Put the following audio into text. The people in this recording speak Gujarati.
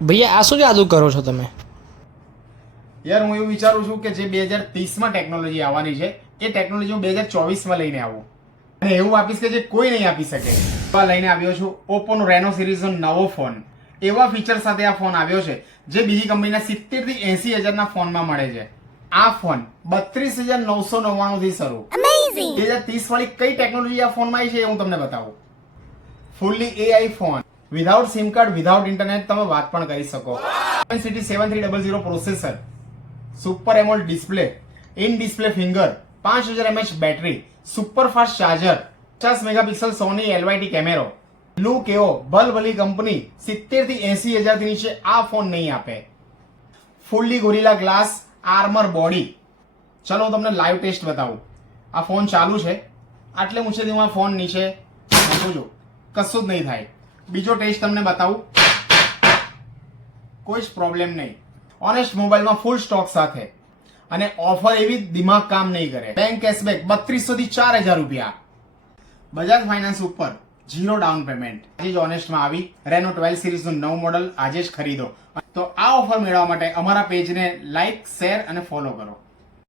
ભૈયા આ શું જાદુ કરો છો તમે? યાર હું એવું વિચારું છું કે જે 2030માં ટેકનોલોજી આવવાની છે એ ટેકનોલોજી હું 2024માં લઈને આવું અને એવું આપીશ કે જે કોઈ નહીં આપી શકે. તો લઈને આવ્યો છું ઓપ્પોનો રેનો સિરીઝનો નવો ફોન. એવા ફીચર સાથે આ ફોન આવ્યો છે જે બીજી કંપનીના 70 થી 80 હજારના ફોનમાં મળે છે. આ ફોન 32,999 થી શરૂ. 2030 વાળી કઈ ટેકનોલોજી આ ફોનમાં આવી છે એ હું તમને બતાવું. Fully AI phone, without SIM card, without internet તમે વાત પણ કરી શકો. Dimensity 7300 processor, super AMOLED display, in display finger, 5000 mAh battery, super fast charger, 50 megapixel Sony LYT કેમેરો. લુક એવો ભલભલી કંપની 70 થી 80 હજાર થી નીચે આ ફોન નહીં આપે. Fully gorilla glass armour body. ચલો હું તમને લાઈવ ટેસ્ટ બતાવું. આ ફોન ચાલુ છે, આટલે ઊંચેથી હું આ ફોન નીચે મૂકું છું, કશું જ નહીં થાય. બીજો ટેસ્ટ તમને બતાવું, કોઈ જ પ્રોબ્લેમ નહીં. ઓનેસ્ટ મોબાઈલમાં ફૂલ સ્ટોક સાથે અને ઓફર એવી દિમાગ કામ નહીં કરે. બેંક કેશબેક 3200 થી 4000 રૂપિયા. બજાજ ફાઇનાન્સ ઉપર 0 ડાઉન પેમેન્ટ. આજે જ ઓનેસ્ટમાં આવી રેનો 12 સિરીઝનું નવું મોડલ આજે જ ખરીદો. તો આ ઓફર મેળવવા માટે અમારા પેજને લાઈક, શેર અને ફોલો કરો.